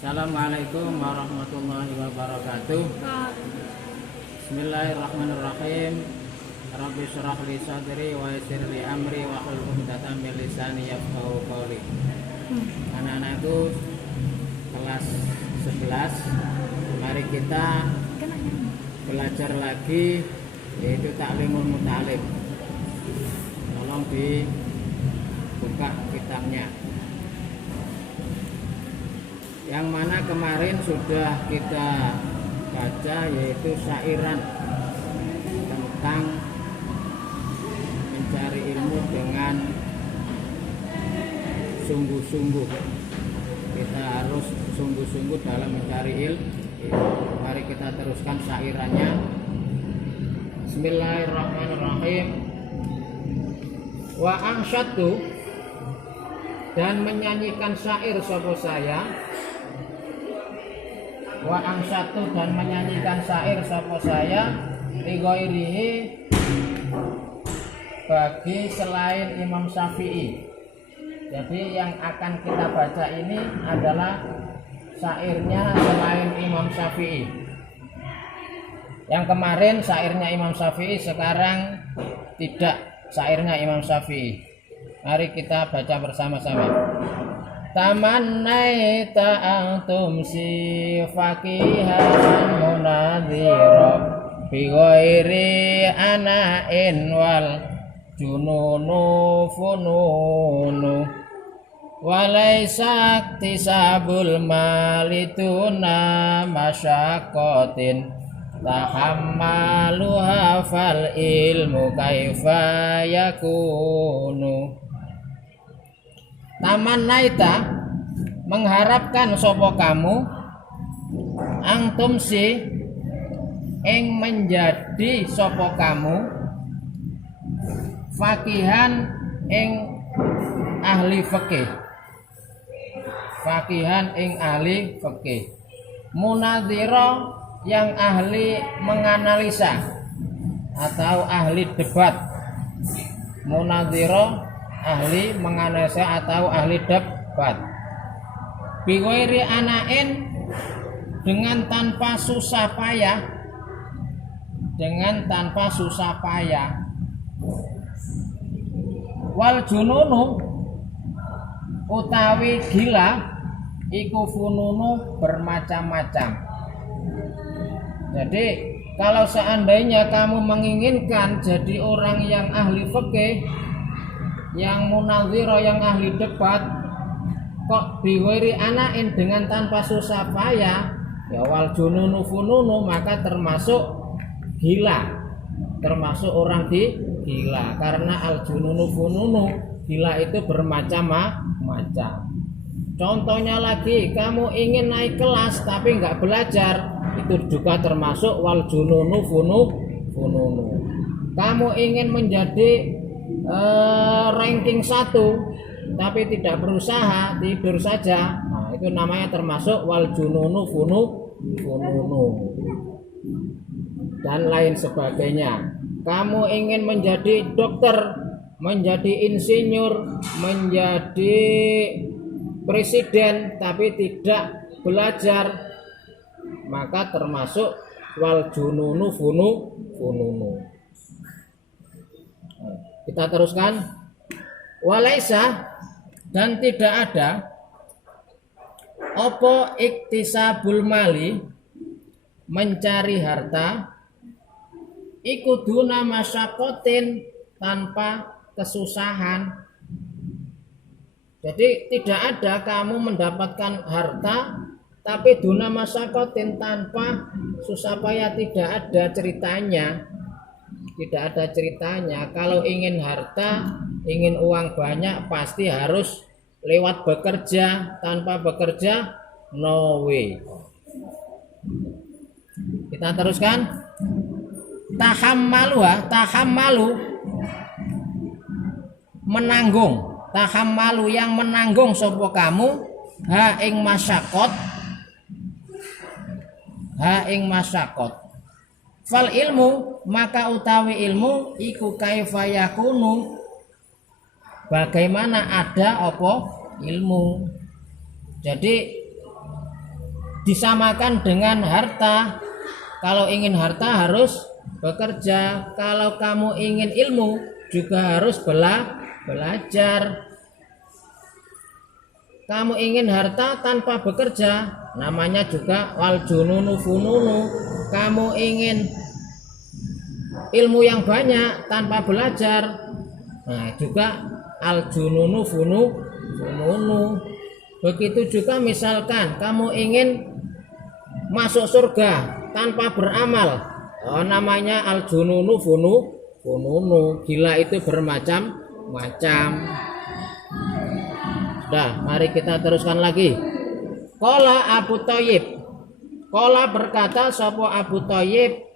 Assalamualaikum warahmatullahi wabarakatuh. Bismillahirrahmanirrahim. Rabbi shrah li sadri wa yassir li amri wa hlul 'uqdatam min lisani yafqahu qawli. Anak-anakku kelas 11, mari kita belajar lagi, yaitu Ta'limul Muta'alim. Tolong dibuka kitabnya. Yang mana kemarin sudah kita baca, yaitu syairan tentang mencari ilmu dengan sungguh-sungguh. Kita harus sungguh-sungguh dalam mencari ilmu. Mari kita teruskan syairannya. Bismillahirrahmanirrahim. Wa angsyatu, dan menyanyikan syair sapa saya. Wa angsyatu, dan menyanyikan syair sapa saya lighairihi, bagi selain Imam Syafi'i. Jadi yang akan kita baca ini adalah syairnya selain Imam Syafi'i. Yang kemarin syairnya Imam Syafi'i, sekarang tidak syairnya Imam Syafi'i. Mari kita baca bersama-sama. Tamannaita antum si faqihan munadhira bi ghairi ana'in wal jununu fununu walaysa iktisabul malituna masyaqqatin tahammaluha fal ilmu kaifa yakunu. Tamannaita, mengharapkan sopo kamu, antum si ing menjadi sopo kamu, faqihan ing ahli fikih, faqihan ing ahli fikih, munadhira yang ahli menganalisa atau ahli debat, munadhira ahli menganalisa atau ahli debat, bi ghairi ana'in, dengan tanpa susah payah, dengan tanpa susah payah, wal jununu, utawi gila iku fununu bermacam-macam. Jadi kalau seandainya kamu menginginkan jadi orang yang ahli fikih, yang munaziro, yang ahli debat, kok biwiri anain, dengan tanpa susah payah, ya wal jununu fununu, maka termasuk gila, termasuk orang gila. Karena al jununu fununu, gila itu bermacam-macam. Contohnya lagi, kamu ingin naik kelas tapi nggak belajar, itu juga termasuk wal jununu fununu. Kamu ingin menjadi ranking 1 tapi tidak berusaha, tidur saja, nah itu namanya termasuk wal jununu fununu dan lain sebagainya. Kamu ingin menjadi dokter, menjadi insinyur, menjadi presiden tapi tidak belajar, maka termasuk wal jununu fununu. Kita teruskan. Walaisa, dan tidak ada opo iktisabul mali, mencari harta, ikuduna masyakotin, tanpa kesusahan. Jadi tidak ada kamu mendapatkan harta tapi duna masyakotin, tanpa susah payah, tidak ada ceritanya. Tidak ada ceritanya. Kalau ingin harta, ingin uang banyak, pasti harus lewat bekerja. Tanpa bekerja, no way. Kita teruskan. Tahammalu, menanggung. Tahammalu, yang menanggung sopo kamu, ha ing masyakot, ha ing masyakot. Fal ilmu, maka utawi ilmu iku kaifa yakunu, bagaimana ada apa ilmu. Jadi disamakan dengan harta. Kalau ingin harta harus bekerja, kalau kamu ingin ilmu juga harus belajar. Kamu ingin harta tanpa bekerja, namanya juga wal jununu fununu. Kamu ingin ilmu yang banyak tanpa belajar, nah juga al jununu fununu. Begitu juga misalkan kamu ingin masuk surga tanpa beramal, namanya al jununu fununu. Gila itu bermacam-macam. Dah, mari kita teruskan lagi. Qala Abu Thayyib. Qala berkata sapa Abu Thayyib.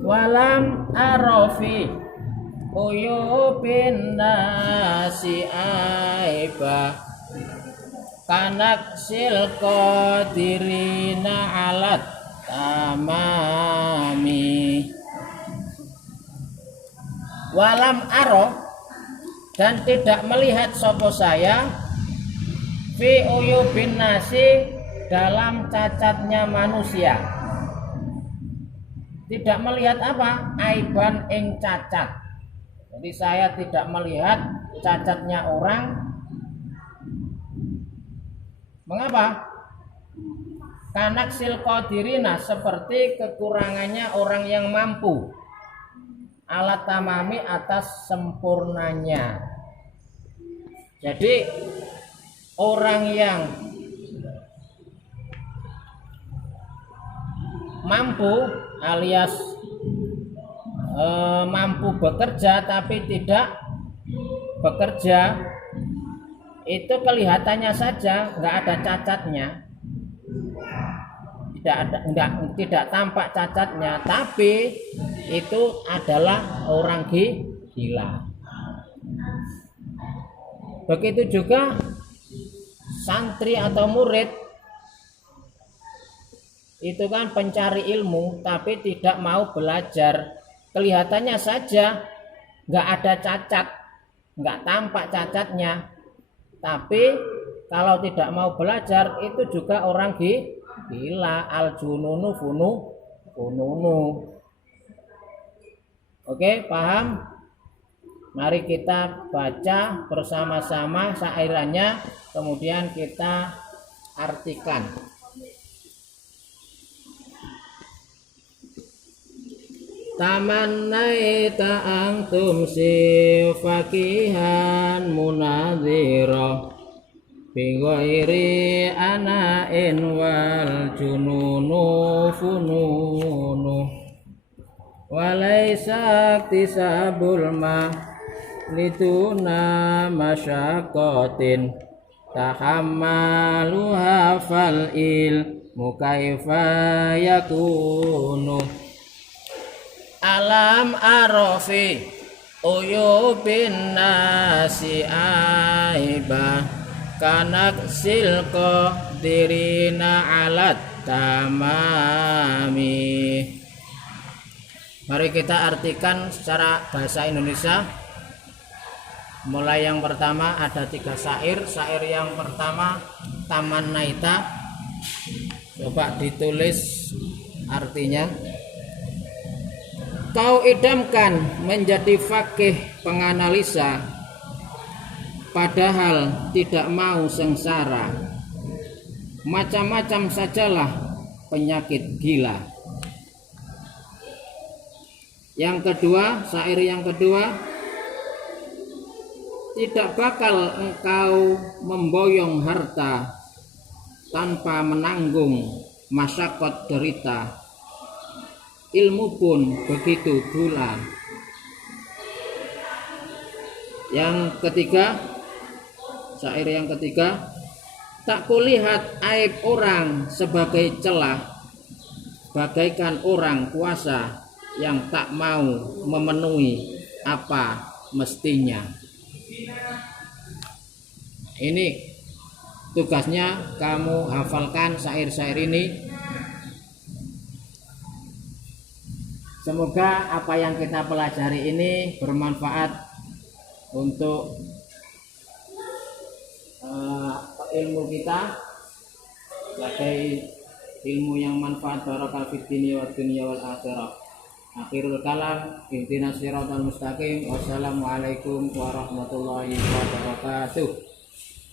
Walam arafi uyubin nasi aiba kanak silqadirina alat tamami. Walam aro, dan tidak melihat sopo saya fi uyubin nasi, dalam cacatnya manusia. Tidak melihat apa? Aiban ing cacat. Jadi saya tidak melihat cacatnya orang. Mengapa? Kanak silqadirina, seperti kekurangannya orang yang mampu. Alat tamami, atas sempurnanya. Jadi orang yang mampu alias mampu bekerja tapi tidak bekerja, itu kelihatannya saja nggak ada cacatnya, tidak tampak cacatnya, tapi itu adalah orang gila. Begitu juga santri atau murid, itu kan pencari ilmu tapi tidak mau belajar. Kelihatannya saja nggak ada cacat, nggak tampak cacatnya, tapi kalau tidak mau belajar itu juga orang gila. Al jununu fununu. Oke, paham? Mari kita baca bersama-sama syairannya, kemudian kita artikan. Tamannaita antum si fakihan munadzira bi ghairi ana'in wal jununu fununu walaysa iktisabul ma lituna masyaqatin tahammaluha fal ilmu kaifa yakunu. Alam arafi uyubin nasi aiba kanak silko dirina alat tamami. Mari kita artikan secara bahasa Indonesia. Mulai yang pertama ada 3 syair. Syair yang pertama Taman Naita. Coba ditulis artinya. Kau idamkan menjadi fakih penganalisa, padahal tidak mau sengsara. Macam-macam sajalah penyakit gila. Yang kedua, syair yang kedua, tidak bakal engkau memboyong harta tanpa menanggung masyakot derita. Ilmu pun begitu pula. Yang ketiga, syair yang ketiga, tak kulihat aib orang sebagai celah, bagaikan orang kuasa yang tak mau memenuhi apa mestinya. Ini tugasnya, kamu hafalkan syair-syair ini. Semoga apa yang kita pelajari ini bermanfaat untuk ilmu kita sebagai ilmu yang manfaat barakah fid dunya wa dunya wal akhirah. Akhirul kalam, ihdinas siratal mustaqim. Wassalamualaikum warahmatullahi wabarakatuh.